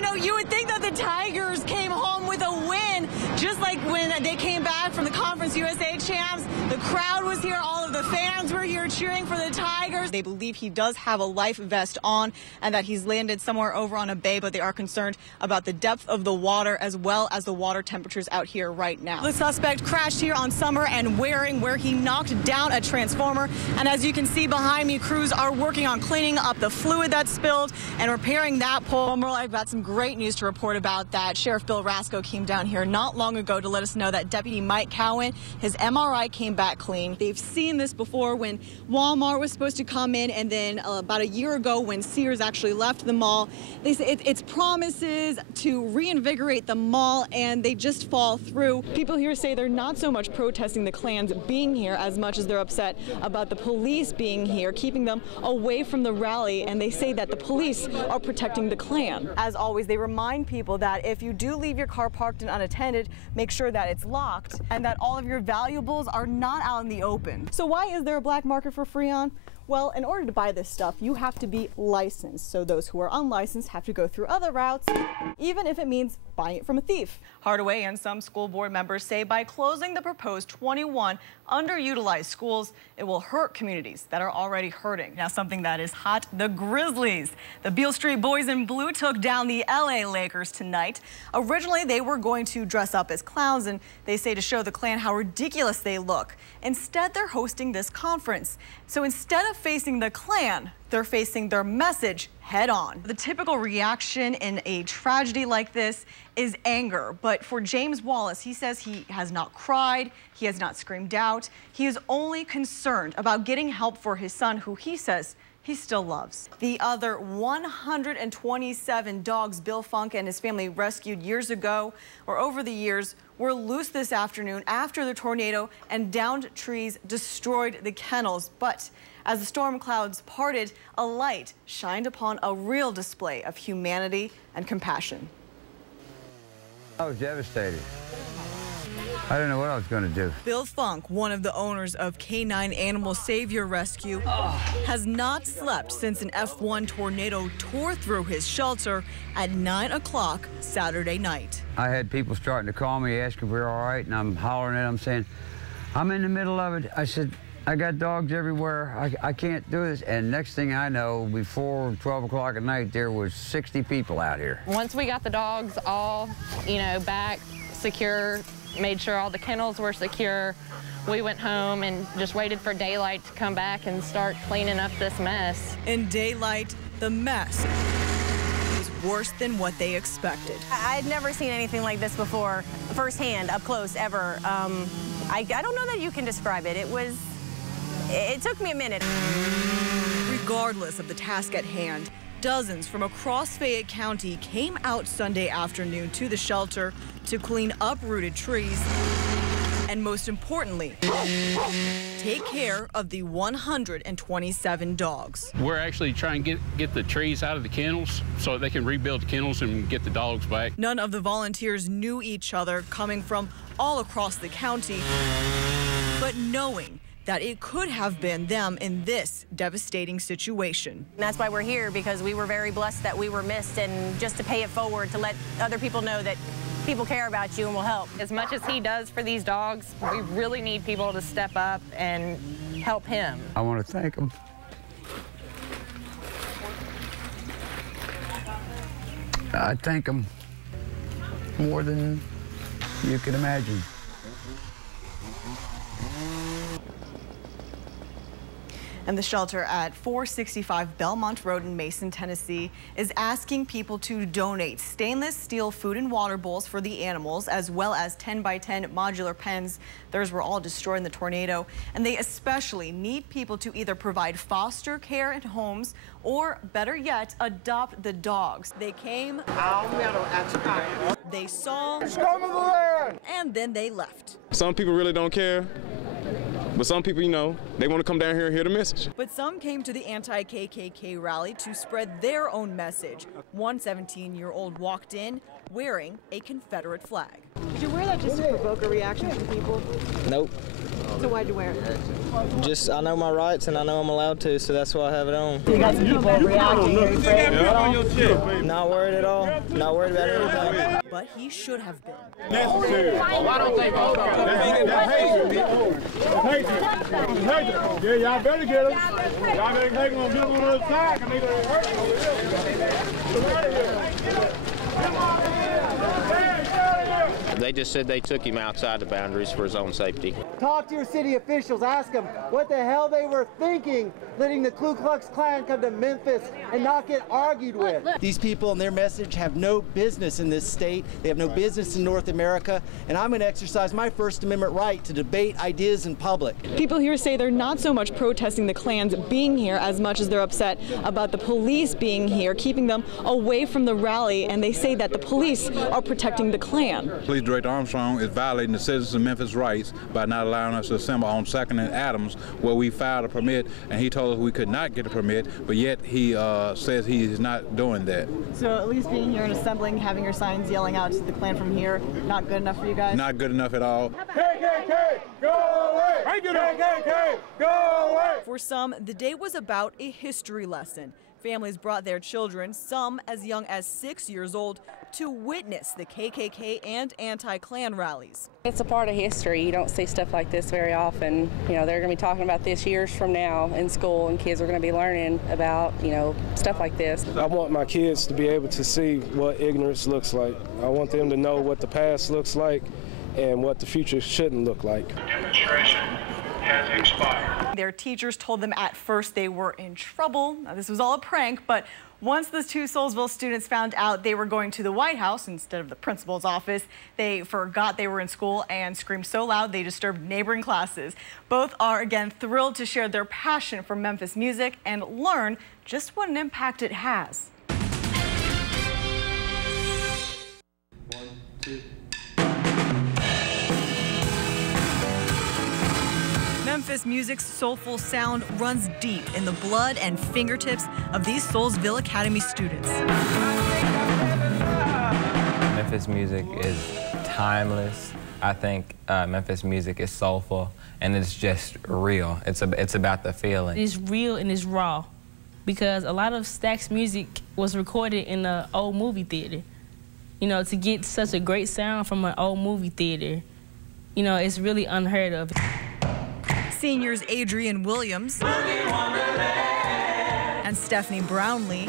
You know, you would think that the Tigers came home with a win, just like when they came back from the Conference USA champs. The crowd was here. All of the fans were here cheering for the Tigers. They believe he does have a life vest on and that he's landed somewhere over on a bay, but they are concerned about the depth of the water as well as the water temperatures out here right now. The suspect crashed here on Summer and Waring, where he knocked down a transformer. And as you can see behind me, crews are working on cleaning up the fluid that spilled and repairing that pole. Well, Merle, I've got some great news to report about that. Sheriff Bill Rasco came down here not long ago to let us know that Deputy Mike Cowan, his MRI came back clean. They've seen this before when Walmart was supposed to come in, and then about a year ago when Sears actually left the mall. They say it's promises to reinvigorate the mall, and they just fall through. People here say they're not so much protesting the Klans being here as much as they're upset about the police being here, keeping them away from the rally, and they say that the police are protecting the Klan. As always, they remind people that if you do leave your car parked and unattended, make sure that it's locked and that all of your valuables are not out in the open. So why is there a black market for Freon? Well, in order to buy this stuff, you have to be licensed. So those who are unlicensed have to go through other routes, even if it means buying it from a thief. Hardaway and some school board members say by closing the proposed 21 underutilized schools, it will hurt communities that are already hurting. Now, something that is hot, the Grizzlies. The Beale Street Boys in Blue took down the LA Lakers tonight. Originally, they were going to dress up as clowns, and they say to show the Klan how ridiculous they look. Instead, they're hosting this conference. So instead of facing the Klan, they're facing their message head on. The typical reaction in a tragedy like this is anger. But for James Wallace, he says he has not cried, he has not screamed out. He is only concerned about getting help for his son, who he says he still loves. The other 127 dogs Bill Funk and his family rescued years ago or over the years were loose this afternoon after the tornado, and downed trees destroyed the kennels. But as the storm clouds parted, a light shined upon a real display of humanity and compassion. I was devastated. I didn't know what I was going to do. Bill Funk, one of the owners of Canine Animal Savior Rescue, has not slept since an F1 tornado tore through his shelter at 9 o'clock Saturday night. I had people starting to call me, asking if we were all right, and I'm hollering at them saying, I'm in the middle of it. I said, I got dogs everywhere. I can't do this. And next thing I know, before 12 o'clock at night, there was 60 people out here. Once we got the dogs all, back secure, made sure all the kennels were secure, we went home and just waited for daylight to come back and start cleaning up this mess. In daylight, the mess was worse than what they expected. I'd never seen anything like this before, firsthand, up close, ever. I don't know that you can describe it. It took me a minute. Regardless of the task at hand, dozens from across Fayette County came out Sunday afternoon to the shelter to clean uprooted trees and, most importantly, take care of the 127 dogs. We're actually trying to get the trees out of the kennels so they can rebuild the kennels and get the dogs back. None of the volunteers knew each other, coming from all across the county, but knowing that it could have been them in this devastating situation. And that's why we're here, because we were very blessed that we were missed, and just to pay it forward, to let other people know that people care about you and will help. As much as he does for these dogs, we really need people to step up and help him. I want to thank them. I thank them more than you can imagine. And the shelter at 465 Belmont Road in Mason, Tennessee, is asking people to donate stainless steel food and water bowls for the animals, as well as 10x10 modular pens. Theirs were all destroyed in the tornado, and they especially need people to either provide foster care in homes or, better yet, adopt the dogs. They came, they saw, and then they left. Some people really don't care, but some people, They want to come down here and hear the message. But some came to the anti-KKK rally to spread their own message. One 17-year-old walked in wearing a Confederate flag. Did you wear that just to provoke a reaction from people? Nope. So why'd you wear it? Just, I know my rights and I know I'm allowed to, so that's why I have it on. You got some people reacting. Are you afraid? Not worried at all. Not worried about anything. But he should have been. Necessary. Why don't they vote on it? Yeah, y'all better get them. Y'all better take them on the other side, and they gonna hurt them. They just said they took him outside the boundaries for his own safety. Talk to your city officials, ask them what the hell they were thinking letting the Ku Klux Klan come to Memphis and not get argued with. These people and their message have no business in this state. They have no business in North America, and I'm going to exercise my First Amendment right to debate ideas in public. People here say they're not so much protesting the Klans being here as much as they're upset about the police being here, keeping them away from the rally, and they say that the police are protecting the Klan. Police Director Armstrong is violating the citizens of Memphis' rights by not allowing us to assemble on 2nd and Adams, where we filed a permit, and he told us we could not get a permit, but yet he says he is not doing that. So at least being here and assembling, having your signs yelling out to the Klan from here, not good enough for you guys? Not good enough at all. KKK, go away! KKK, go away! For some, the day was about a history lesson. Families brought their children, some as young as 6 years old, to witness the KKK and anti-Klan rallies. It's a part of history. You don't see stuff like this very often. You know, they're going to be talking about this years from now in school, and kids are going to be learning about, you know, stuff like this. I want my kids to be able to see what ignorance looks like. I want them to know what the past looks like and what the future shouldn't look like. Demonstration has expired. Their teachers told them at first they were in trouble. Now, this was all a prank, but once the two Soulsville students found out they were going to the White House instead of the principal's office, they forgot they were in school and screamed so loud they disturbed neighboring classes. Both are, again, thrilled to share their passion for Memphis music and learn just what an impact it has. Memphis music's soulful sound runs deep in the blood and fingertips of these Soulsville Academy students. Memphis music is timeless. I think Memphis music is soulful, and it's just real. It's about the feeling. It's real and it's raw, because a lot of Stax music was recorded in an old movie theater. You know, to get such a great sound from an old movie theater, you know, it's really unheard of. Seniors Adrian Williams and Stephanie Brownlee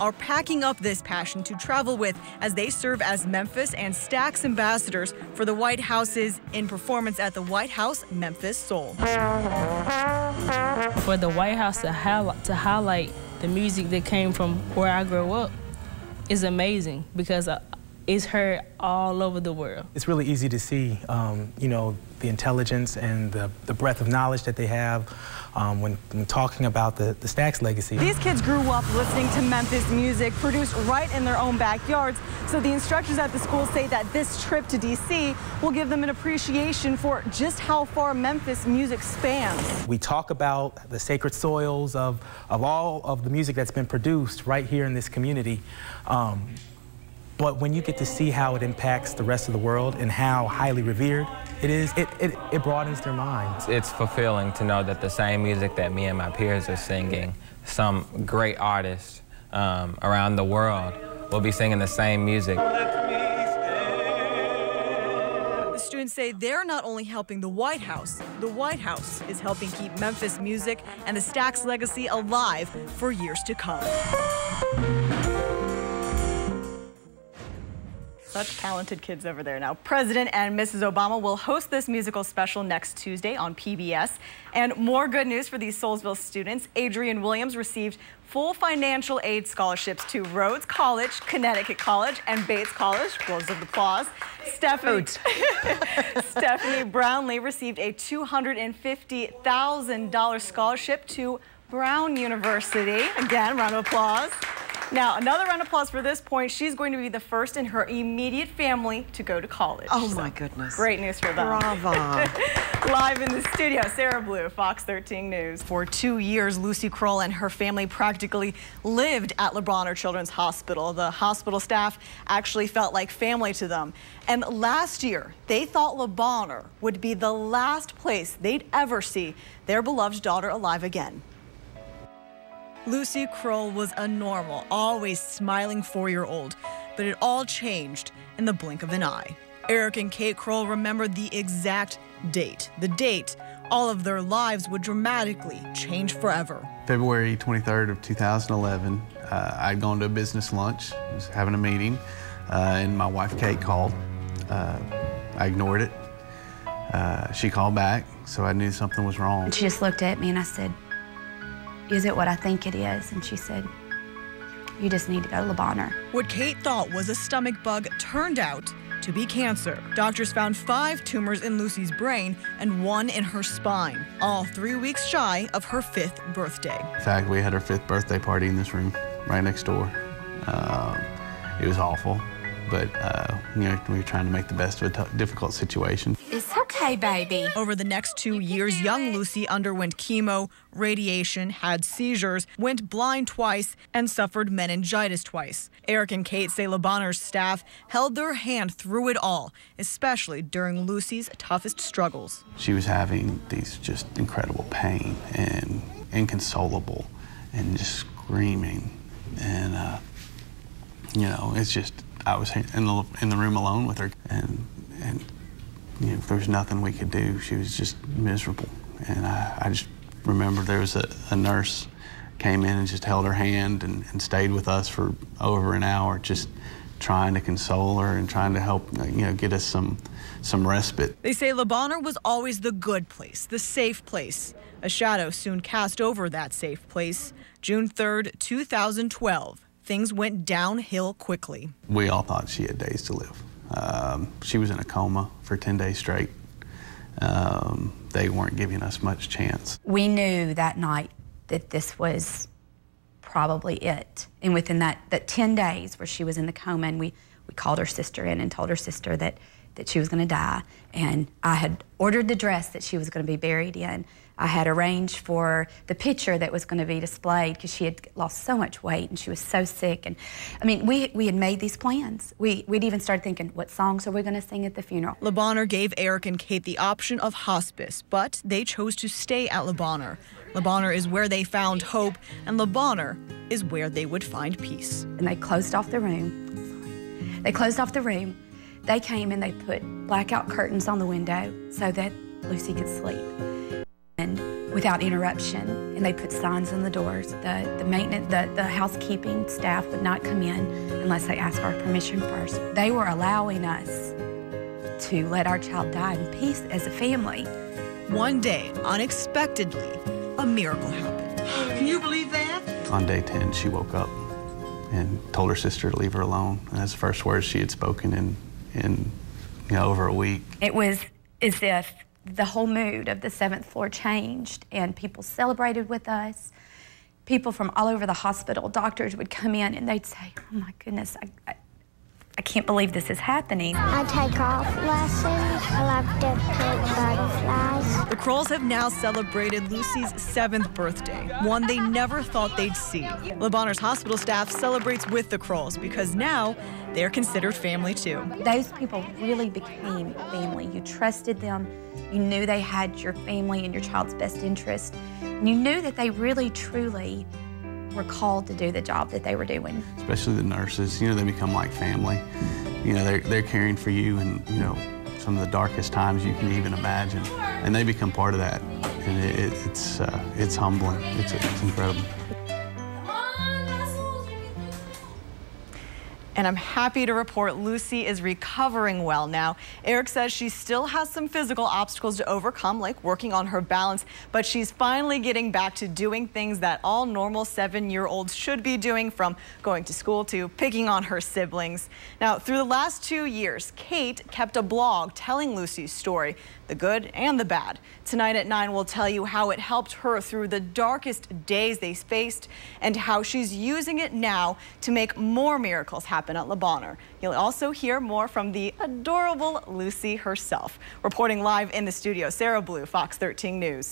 are packing up this passion to travel with as they serve as Memphis and Stax ambassadors for the White House's in performance at the White House Memphis Soul. For the White House to highlight the music that came from where I grew up is amazing, because it's heard all over the world. It's really easy to see, you know, the intelligence and the breadth of knowledge that they have when talking about the Stax legacy. These kids grew up listening to Memphis music produced right in their own backyards, so the instructors at the school say that this trip to D.C. will give them an appreciation for just how far Memphis music spans. We talk about the sacred soils of all of the music that's been produced right here in this community. But when you get to see how it impacts the rest of the world and how highly revered it is, it broadens their minds. It's fulfilling to know that the same music that me and my peers are singing, some great artists around the world will be singing the same music. The students say they're not only helping the White House is helping keep Memphis music and the Stax legacy alive for years to come. Such talented kids over there. Now, President and Mrs. Obama will host this musical special next Tuesday on PBS. And more good news for these Soulsville students. Adrian Williams received full financial aid scholarships to Rhodes College, Connecticut College, and Bates College. Blows of applause. Stephanie Brownlee received a $250,000 scholarship to Brown University. Again, round of applause. Now, another round of applause for this point. She's going to be the first in her immediate family to go to college. Oh, my goodness. Great news for them. Bravo. Live in the studio, Sarah Bleau, Fox 13 News. For 2 years, Lucy Kroll and her family practically lived at Le Bonheur Children's Hospital. The hospital staff actually felt like family to them. And last year, they thought Le Bonheur would be the last place they'd ever see their beloved daughter alive again. Lucy Kroll was a normal, always smiling 4-year-old, but it all changed in the blink of an eye. Eric and Kate Kroll remembered the exact date. The date all of their lives would dramatically change forever. February 23rd of 2011, I'd gone to a business lunch, was having a meeting, and my wife Kate called. I ignored it. She called back, so I knew something was wrong. She just looked at me and I said, "Is it what I think it is?" And she said, "You just need to go to Le Bonheur." What Kate thought was a stomach bug turned out to be cancer. Doctors found 5 tumors in Lucy's brain and 1 in her spine, all 3 weeks shy of her 5th birthday. In fact, we had her 5th birthday party in this room right next door. It was awful, but you know, we were trying to make the best of a difficult situation. It's okay, baby. Over the next 2 years, young Lucy underwent chemo, radiation, had seizures, went blind twice, and suffered meningitis twice. Eric and Kate say Le Bonheur's staff held their hand through it all, especially during Lucy's toughest struggles. She was having these just incredible pain and inconsolable and just screaming. And, you know, it's just, I was in the room alone with her, and you know, there was nothing we could do. She was just miserable. And I just remember there was a nurse came in and just held her hand and stayed with us for over an hour, just trying to console her and trying to help, you know, get us some respite. They say Le Bonheur was always the good place, the safe place. A shadow soon cast over that safe place. June 3rd, 2012. Things went downhill quickly. We all thought she had days to live. She was in a coma for 10 days straight. They weren't giving us much chance. We knew that night that this was probably it. And within that 10 days where she was in the coma, and we called her sister in and told her sister that she was going to die. And I had ordered the dress that she was going to be buried in. I had arranged for the picture that was going to be displayed because she had lost so much weight and she was so sick. And I mean, we had made these plans. We'd even started thinking, what songs are we going to sing at the funeral? Le Bonheur gave Eric and Kate the option of hospice, but they chose to stay at Le Bonheur. Le Bonheur is where they found hope, and Le Bonheur is where they would find peace. And they closed off the room. They closed off the room. They came and they put blackout curtains on the window so that Lucy could sleep and without interruption. And they put signs on the doors. The maintenance, the housekeeping staff would not come in unless they asked our permission first. They were allowing us to let our child die in peace as a family. One day, unexpectedly, a miracle happened. Can you believe that? On day 10, she woke up and told her sister to leave her alone. And that's the first words she had spoken in you know, over a week. It was as if the whole mood of the 7th floor changed, and people celebrated with us. People from all over the hospital, doctors would come in and they'd say, "Oh my goodness, I can't believe this is happening." I take off lessons. I like to pick butterflies. The Krolls have now celebrated Lucy's 7th birthday, one they never thought they'd see. Le Bonheur's hospital staff celebrates with the Krolls because now they're considered family too. Those people really became family. You trusted them. You knew they had your family and your child's best interest. And you knew that they really, truly were called to do the job that they were doing. Especially the nurses, you know, they become like family. You know, they're caring for you in, you know, some of the darkest times you can even imagine. And they become part of that. And it's humbling. It's incredible. And I'm happy to report Lucy is recovering well now. Eric says she still has some physical obstacles to overcome, like working on her balance, but she's finally getting back to doing things that all normal 7-year-olds should be doing, from going to school to picking on her siblings. Now, through the last 2 years, Kate kept a blog telling Lucy's story, the good and the bad. Tonight at 9, we'll tell you how it helped her through the darkest days they faced and how she's using it now to make more miracles happen happen at Le Bonheur. You'll also hear more from the adorable Lucy herself. Reporting live in the studio, Sarah Bleau, Fox 13 News.